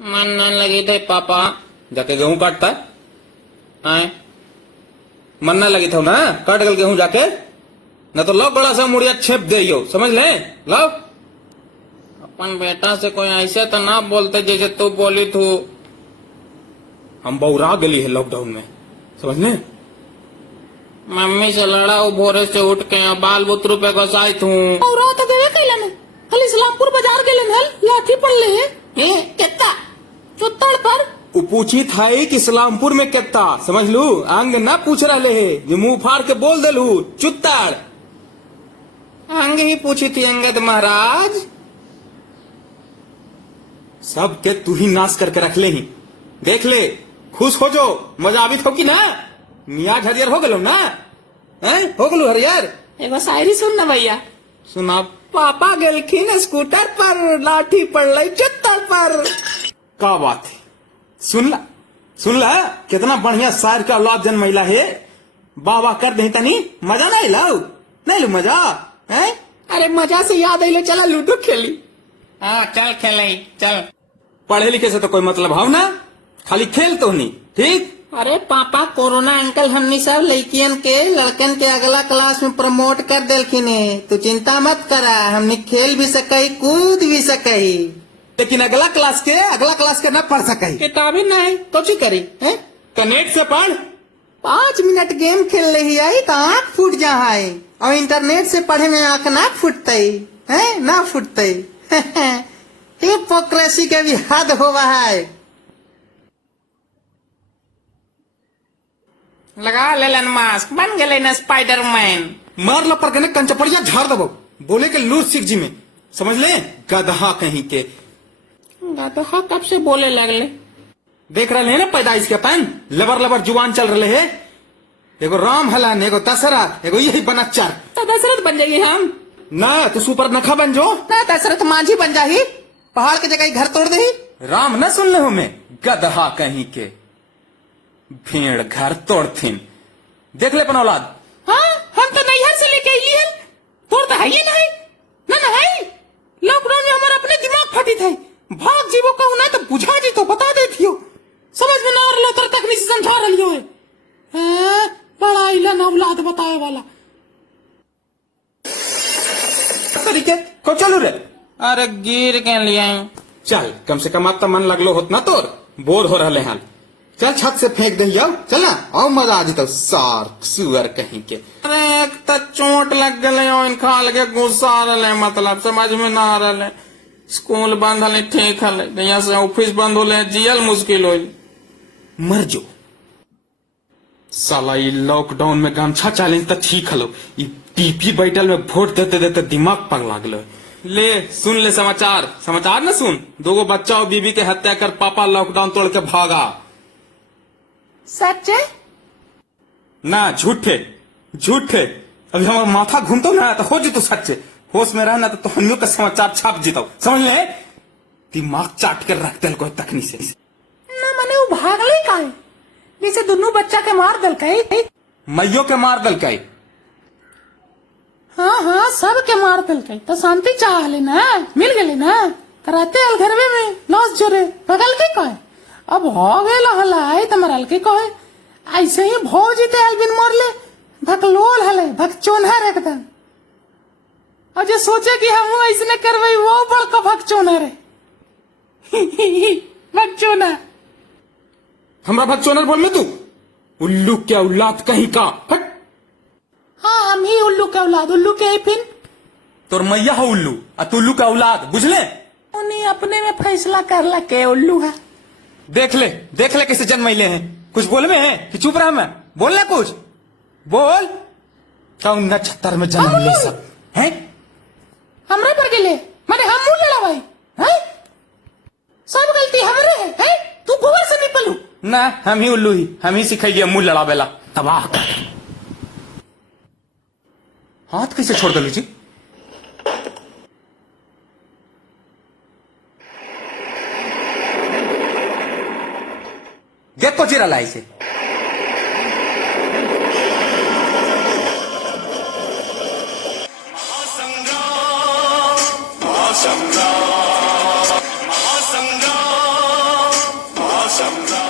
मन न लगी थे पापा। जाके गेहूं काटता है आए मन ना लगी था ना, काट गल गेहूं जाके, न तो लो बड़ा सा मुड़िया छेप दे समझ ले। लो अपन बेटा से कोई ऐसे तो ना बोलते जैसे तू बोली तू। हम बौरा गली है लॉकडाउन में, समझ ले। मम्मी से लड़ा हूँ भोरे से उठ के, बाल बुतरू पे घसाई थू। और तो देवे कैलन कल इस्लामपुर बाजार गेलन हल लाठी पड़ले ए कितना चुत्तड़ पर पूछी था कि इस्लामपुर में कितना, समझ लू। अंग ना पूछ रहे है जो मुंह फाड़ के बोल दलू चुत्ताड़। अंग ही पूछी थी अंगद महाराज। सब के तू ही नाश करके रख ले ही, देख ले खुश हो जो, मजा आवित हो कि ना। मियाज हरियर हो गलो ना, हैं हो गलो हरियर। एगो शायरी सुन ना भैया। सुना। पापा गलखिन स्कूटर पर, लाठी पड़ चुत्तर पर। का बात है, सुन ला कितना बढ़िया शायर का औलाद जन्मैला है। वाह वाह कर दे तनी, मजा नहीं लो मजा है। अरे मजा से याद आइले चला लूडो खेली। हाँ चल खेले चल। पढ़े लिखे से तो कोई मतलब हो ना, खाली खेल तो नहीं ठीक। अरे पापा कोरोना अंकल हमनी सब लड़कियन के लड़कन के अगला क्लास में प्रमोट कर देलखिन है। तू चिंता मत करा, हमनी खेल भी सकई कूद भी सकई, लेकिन अगला क्लास के न पढ़ सकई। किताबी नहीं तो ची करी है। तो नेट से पढ़। 5 मिनट गेम खेल रही आई तो आँख फूट जा है, और इंटरनेट से पढ़े में आँख ना फूटते है ना फूटते। हिपोक्रेसी के भी हद होवा है। लगा लेलन मास्क, बन गए न स्पाइडरमैन। मार लो पर कने कंचपड़िया झाड़ दबो, बोले के लूट सीख जी में, समझ ले गधा कहीं के। गधा कब से बोले लगले। देख रहे हैं ना पैदाइश के पैन लबर जुबान चल रहे है। एगो राम हलन, एगो दशरथ, एगो यही बनच्चर। तो दशरथ बन जाइए हम ना, तो सुपर नखा बन जो ना। दशरथ मांझी बन जाही, पहाड़ के जगह घर तोड़ दे। राम न सुन ले हमें, गधा कहीं के भेड़ घर तोड़थिन। देख ले अपन औलाद। हाँ हम तो नैहर से लेके आई हल, तोड़ तो है ही नहीं ना है। लॉकडाउन में हमारा अपने दिमाग फटी थे, भाग जीवो कहू ना तो बुझा जी तो बता देती हो, समझ में ना आ रहा तर तकनीक से समझा रही हो। बड़ा इला ना औलाद बताए वाला तरीके को चलू रे। अरे गिर के लिए चल कम से कम अब तो मन लगलो होत ना, तोर बोर हो रहे हाल। चल छत से फेंक दे चल ना, और मजा आ जाता सार सुअर कहीं के। अरे एक तो चोट लग गए और खाल के गुस्सा आ रहे, मतलब समझ में ना आ रहे। स्कूल बंद हले ठीक हले, यहाँ से ऑफिस बंद होले, जियल मुश्किल हो। मर जो साला, ये लॉकडाउन में गमछा चैलेंज तो ठीक हलो, ये टीपी बैठल में वोट देते देते दिमाग पगला गलो। ले सुन ले समाचार न सुन। 2 बच्चा और बीबी के हत्या कर पापा लॉकडाउन तोड़ के भागा। सच है ना झूठे अभी हमारा माथा घूमता ना तो हो जी तो सच्चे, होश में रहना तो हम का समाचार छाप जीता, समझ ले। दिमाग चाट कर रख दल कोई तकनी से ना, मने वो भागले का है जैसे दोनों बच्चा के मार दल का, मैयो के मार दल का। हाँ सब के मार दल का तो शांति चाह ले ना, मिल गए ना, कराते हल घर में लॉस जोरे बगल के कहे। अब हो गए हला तुम्हारा हल्के कहे, ऐसे ही भो जीते हल बिन मर ले भकलोल हले भगचोनहर एकदम। और जो सोचे कि हम ऐसे करवाई वो बड़का भगचोनहर है। भगचोनहर हमरा भगचोनहर बोल में तू उल्लू क्या औलाद कहीं का। हट। हाँ हम ही उल्लू के औलाद, उल्लू के फिर तोर मैया हो उल्लू आ तू उल्लू का औलाद, बुझले। उन्हीं अपने में फैसला कर ला के उल्लू है। देख ले कैसे जन्मैले हैं। कुछ बोल में है कि चुप रहा, मैं बोलना कुछ बोल। कौन 76 में जन्म ले सब है हमरे पर गेले माने हम मुंह लड़ा भाई है, सब गलती हमरे है। तू गोबर से निकलू ना, हम ही उल्लू ही, हम ही सिखाइए मुंह लड़ावेला तबाह कर। हाथ कैसे छोड़ दलू जी। देख को चिरा लाई से सम्राट